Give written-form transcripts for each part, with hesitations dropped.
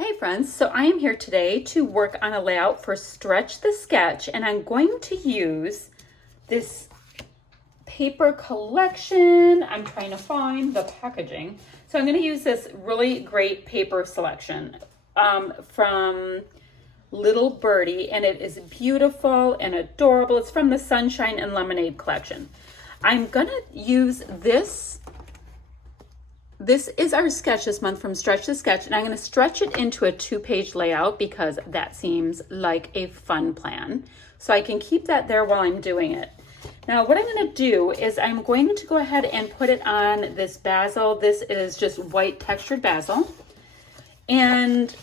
Hey friends, so I am here today to work on a layout for Stretch the Sketch, and I'm going to use this paper collection. I'm trying to find the packaging. So I'm going to use this really great paper selection from Little Birdie, and it is beautiful and adorable. It's from the Sunshine and Lemonade collection. I'm going to use this. This is our sketch this month from Stretch the Sketch, and I'm going to stretch it into a 2-page layout because that seems like a fun plan. So I can keep that there while I'm doing it. Now what I'm going to do is I'm going to go ahead and put it on this basil. This is just white textured basil. And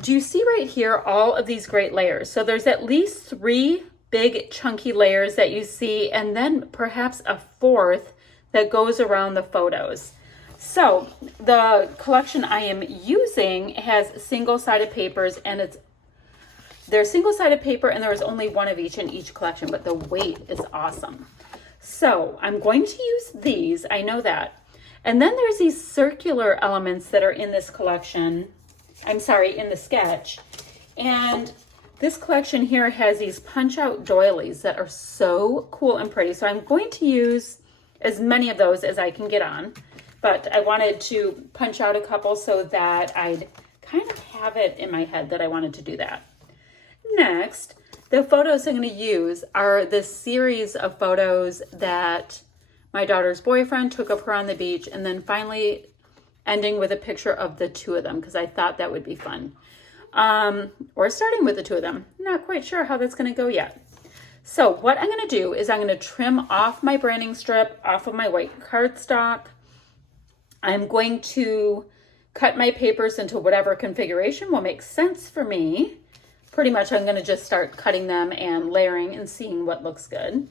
do you see right here all of these great layers? So there's at least 3 big chunky layers that you see, and then perhaps a 4th that goes around the photos. So the collection I am using has single-sided papers, and they're single-sided paper, and there is only one of each in each collection, but the weight is awesome. So I'm going to use these, I know that. And then there's these circular elements that are in this collection. I'm sorry, in the sketch. And this collection here has these punch-out doilies that are so cool and pretty. So I'm going to use as many of those as I can get on. But I wanted to punch out a couple so that I'd kind of have it in my head that I wanted to do that. Next, the photos I'm going to use are this series of photos that my daughter's boyfriend took of her on the beach, and then finally ending with a picture of the 2 of them because I thought that would be fun. Or starting with the 2 of them. Not quite sure how that's going to go yet. So what I'm going to do is I'm going to trim off my branding strip off of my white cardstock. I'm going to cut my papers into whatever configuration will make sense for me. Pretty much I'm going to just start cutting them and layering and seeing what looks good.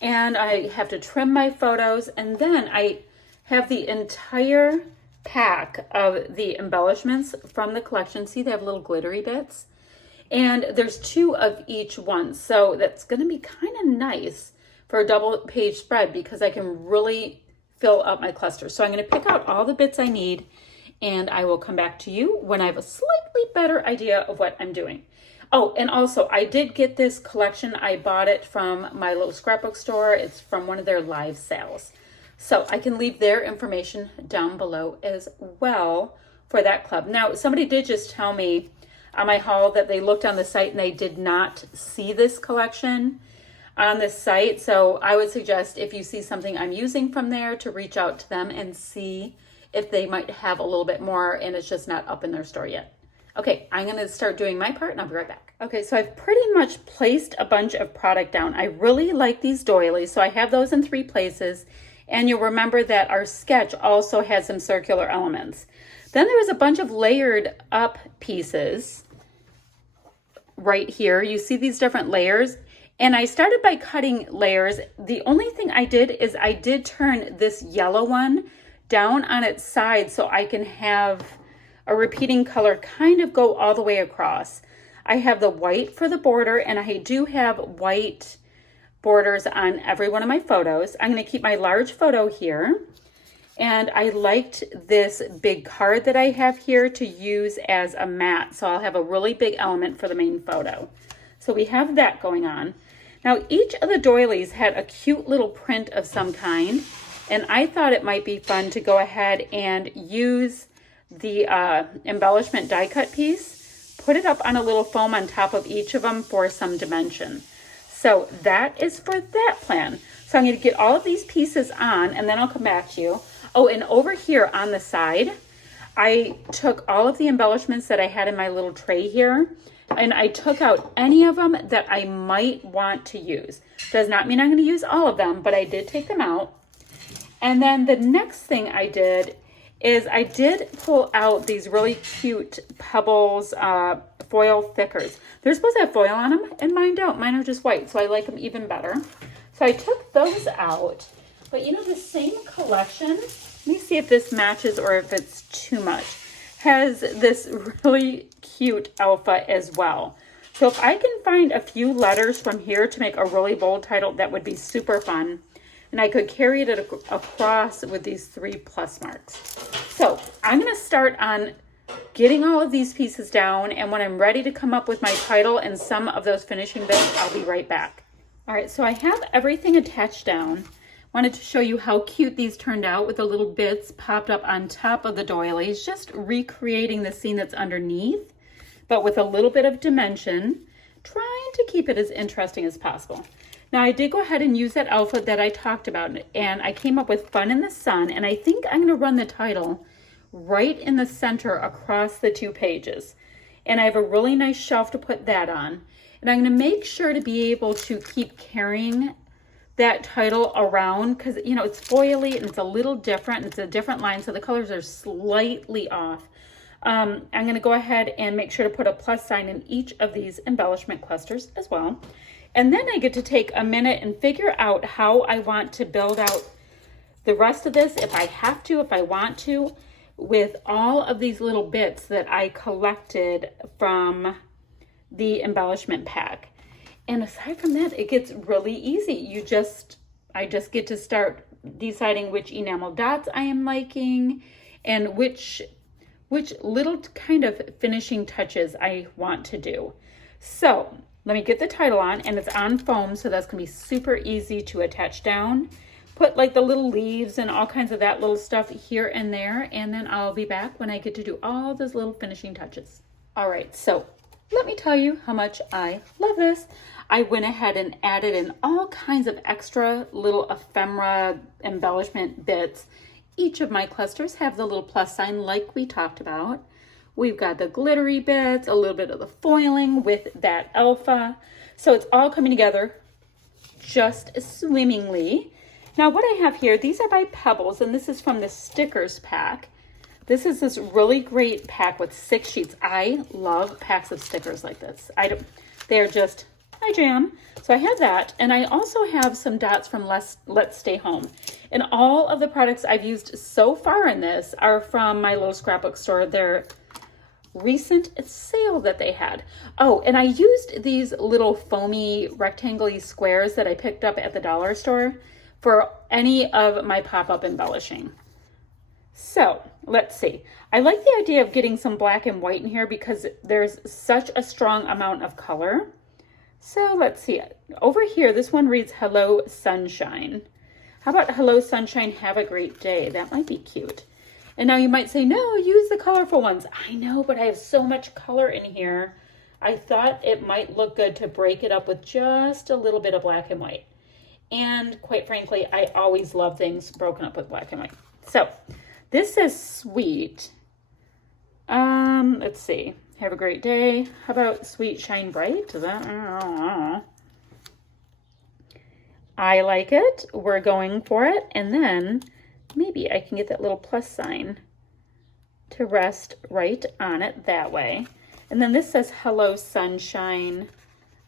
And I have to trim my photos, and then I have the entire pack of the embellishments from the collection. See, they have little glittery bits. And there's 2 of each one. So that's going to be kind of nice for a double page spread because I can really fill up my cluster. So I'm going to pick out all the bits I need, and I will come back to you when I have a slightly better idea of what I'm doing. Oh, and also I did get this collection. I bought it from my little scrapbook store. It's from one of their live sales. So I can leave their information down below as well for that club. Now, somebody did just tell me on my haul that they looked on the site and they did not see this collection on this site. So I would suggest if you see something I'm using from there to reach out to them and see if they might have a little bit more and it's just not up in their store yet. Okay, I'm going to start doing my part and I'll be right back. Okay, so I've pretty much placed a bunch of product down. I really like these doilies, so I have those in 3 places. And you'll remember that our sketch also has some circular elements. Then there was a bunch of layered up pieces right here. You see these different layers? And I started by cutting layers. The only thing I did is I did turn this yellow one down on its side so I can have a repeating color kind of go all the way across. I have the white for the border, and I do have white borders on every one of my photos. I'm going to keep my large photo here. And I liked this big card that I have here to use as a mat. So I'll have a really big element for the main photo. So we have that going on. Now, each of the doilies had a cute little print of some kind, and I thought it might be fun to go ahead and use the embellishment die cut piece, put it up on a little foam on top of each of them for some dimension. So that is for that plan. So I'm going to get all of these pieces on, and then I'll come back to you. Oh, and over here on the side, I took all of the embellishments that I had in my little tray here, and I took out any of them that I might want to use. Does not mean I'm going to use all of them, but I did take them out. And then the next thing I did is I did pull out these really cute Pebbles foil thickers. They're supposed to have foil on them, and mine don't. Mine are just white, so I like them even better. So I took those out. But you know, the same collection, let me see if this matches or if it's too much, has this really cute alpha as well. So if I can find a few letters from here to make a really bold title, that would be super fun. And I could carry it across with these 3 plus marks. So I'm going to start on getting all of these pieces down, and when I'm ready to come up with my title and some of those finishing bits, I'll be right back. All right, so I have everything attached down. Wanted to show you how cute these turned out with the little bits popped up on top of the doilies, just recreating the scene that's underneath, but with a little bit of dimension, trying to keep it as interesting as possible. Now I did go ahead and use that outfit that I talked about, and I came up with Fun in the Sun, and I think I'm gonna run the title right in the center across the 2 pages. And I have a really nice shelf to put that on. And I'm gonna make sure to be able to keep carrying that title around because, you know, it's foily and it's a little different. It's a different line, so the colors are slightly off. I'm gonna go ahead and make sure to put a plus sign in each of these embellishment clusters as well. And then I get to take a minute and figure out how I want to build out the rest of this, if I have to, if I want to, with all of these little bits that I collected from the embellishment pack. And aside from that, it gets really easy. I just get to start deciding which enamel dots I am liking and which little kind of finishing touches I want to do. So let me get the title on, and it's on foam, so that's gonna be super easy to attach down. Put like the little leaves and all kinds of that little stuff here and there, and then I'll be back when I get to do all those little finishing touches. All right, so let me tell you how much I love this. I went ahead and added in all kinds of extra little ephemera embellishment bits. Each of my clusters have the little plus sign like we talked about. We've got the glittery bits, a little bit of the foiling with that alpha. So it's all coming together just swimmingly. Now what I have here, these are by Pebbles, and this is from the stickers pack. This is this really great pack with 6 sheets. I love packs of stickers like this. They're just my jam. So I have that, and I also have some dots from Let's Stay Home. And all of the products I've used so far in this are from my little scrapbook store. Their recent sale that they had. Oh, and I used these little foamy rectangle-y squares that I picked up at the dollar store for any of my pop-up embellishing. So let's see. I like the idea of getting some black and white in here because there's such a strong amount of color. So let's see. Over here, this one reads Hello Sunshine. How about Hello Sunshine, have a great day? That might be cute. And now you might say, no, use the colorful ones. I know, but I have so much color in here. I thought it might look good to break it up with just a little bit of black and white. And quite frankly, I always love things broken up with black and white. So this says sweet. Let's see. Have a great day. How about sweet shine bright? I like it. We're going for it. And then maybe I can get that little plus sign to rest right on it that way. And then this says Hello Sunshine.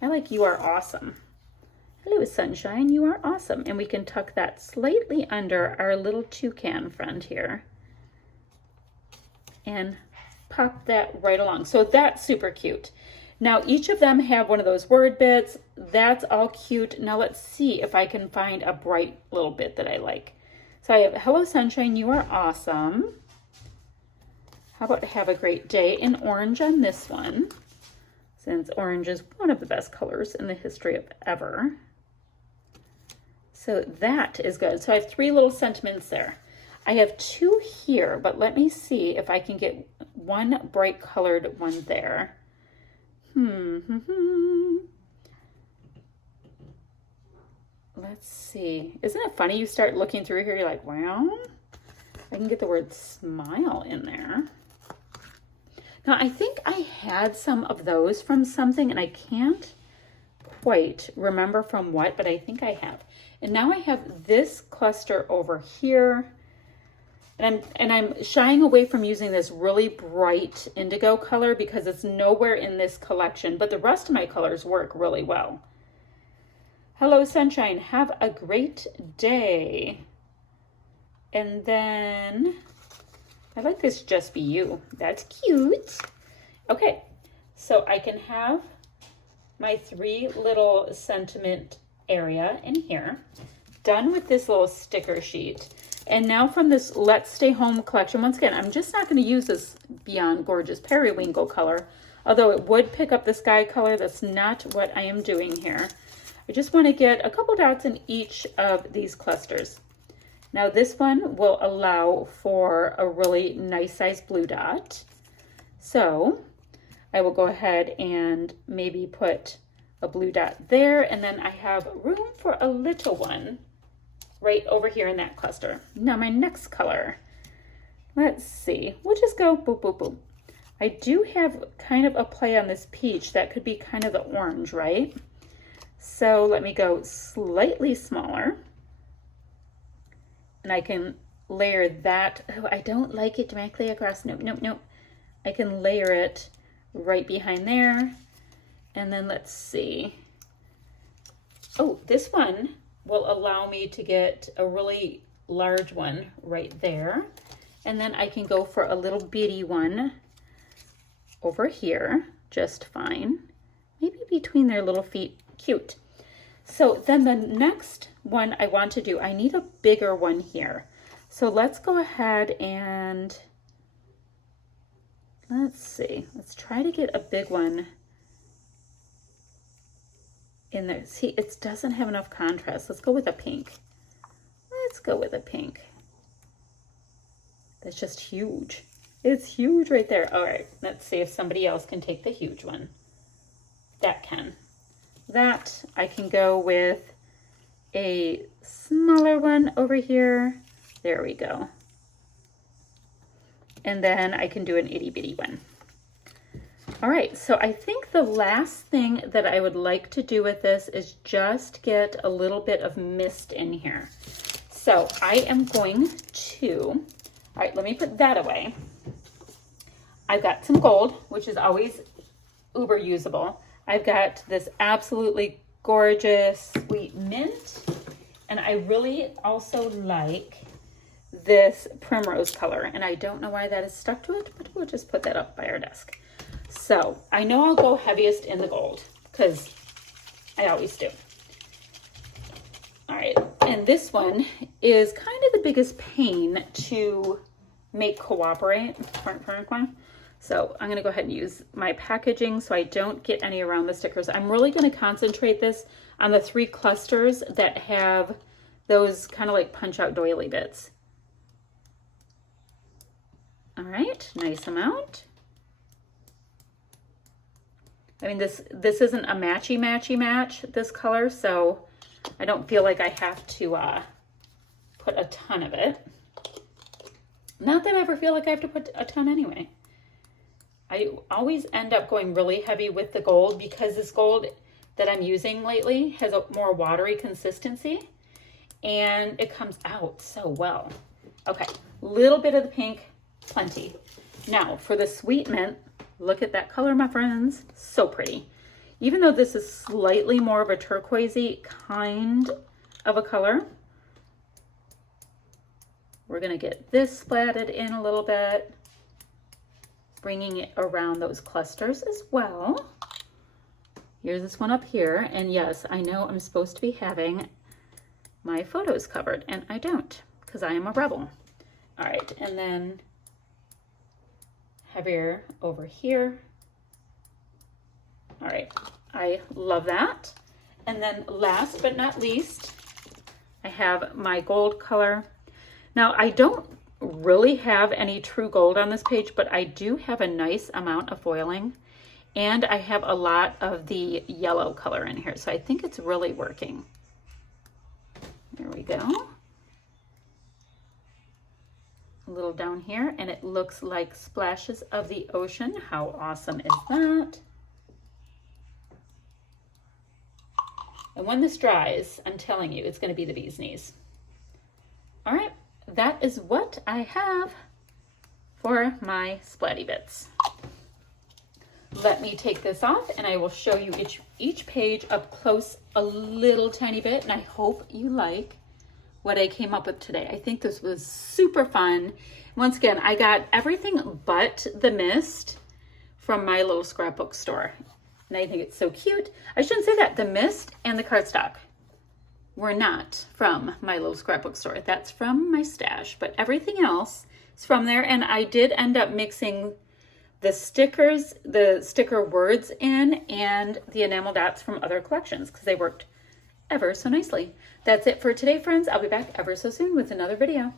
I like You Are Awesome. Hello Sunshine, you are awesome. And we can tuck that slightly under our little toucan friend here and pop that right along. So that's super cute. Now each of them have one of those word bits. That's all cute. Now let's see if I can find a bright little bit that I like. So I have Hello Sunshine, you are awesome. How about have a great day in orange on this one, since orange is one of the best colors in the history of ever. So that is good. So I have 3 little sentiments there. I have 2 here, but let me see if I can get one bright colored one there. Let's see. Isn't it funny? You start looking through here, you're like, well, I can get the word smile in there. Now, I think I had some of those from something, and I can't quite remember from what, but I think I have. And now I have this cluster over here, and I'm shying away from using this really bright indigo color because it's nowhere in this collection, but the rest of my colors work really well. Hello Sunshine, have a great day. And then I like this Just Be You. That's cute. Okay, so I can have my 3 little sentiment area in here. Done with this little sticker sheet. And now from this Let's Stay Home collection, once again, I'm just not going to use this Beyond Gorgeous Periwinkle color, although it would pick up the sky color. That's not what I am doing here. I just want to get a couple dots in each of these clusters. Now this one will allow for a really nice size blue dot. So I will go ahead and maybe put a blue dot there, and then I have room for a little one right over here in that cluster. Now my next color, let's see, we'll just go boop, boop, boop. I do have kind of a play on this peach that could be kind of the orange, right? So let me go slightly smaller, and I can layer that. Oh, I don't like it directly across. Nope, nope, nope. I can layer it right behind there. And then let's see. Oh, this one will allow me to get a really large one right there. And then I can go for a little bitty one over here, just fine. Maybe between their little feet, cute. So then the next one I want to do, I need a bigger one here. So let's go ahead and let's see, let's try to get a big one in there. See, it doesn't have enough contrast. Let's go with a pink. Let's go with a pink. That's just huge. It's huge right there. All right, let's see if somebody else can take the huge one. That can. That I can go with a smaller one over here. There we go. And then I can do an itty bitty one. All right, so I think the last thing that I would like to do with this is just get a little bit of mist in here. So I am going to, all right, let me put that away. I've got some gold, which is always uber usable. I've got this absolutely gorgeous sweet mint, and I really also like this primrose color, and I don't know why that is stuck to it, but we'll just put that up by our desk. So I know I'll go heaviest in the gold because I always do. All right, and this one is kind of the biggest pain to make cooperate. So I'm gonna go ahead and use my packaging so I don't get any around the stickers. I'm really gonna concentrate this on the 3 clusters that have those kind of like punch out doily bits. All right, nice amount. I mean, this isn't a matchy match, this color, so I don't feel like I have to put a ton of it. Not that I ever feel like I have to put a ton anyway. I always end up going really heavy with the gold because this gold that I'm using lately has a more watery consistency and it comes out so well. Okay, little bit of the pink, plenty. Now for the sweet mint, look at that color, my friends, so pretty. Even though this is slightly more of a turquoisey kind of a color, we're gonna get this splatted in a little bit, bringing it around those clusters as well. Here's this one up here, and yes, I know I'm supposed to be having my photos covered, and I don't, because I am a rebel. All right, and then heavier over here. All right, I love that. And then last but not least, I have my gold color. Now, I don't really have any true gold on this page, but I do have a nice amount of foiling, and I have a lot of the yellow color in here, so I think it's really working. There we go. A little down here, and it looks like splashes of the ocean. How awesome is that? And when this dries, I'm telling you, it's going to be the bee's knees. All right, that is what I have for my splatty bits. Let me take this off and I will show you each page up close a little tiny bit, and I hope you like what I came up with today. I think this was super fun. Once again, I got everything but the mist from my little scrapbook store. And I think it's so cute. I shouldn't say that, the mist and the cardstock. were not from my little scrapbook store. That's from my stash, but everything else is from there. And I did end up mixing the stickers, the sticker words in, and the enamel dots from other collections because they worked ever so nicely. That's it for today, friends. I'll be back ever so soon with another video.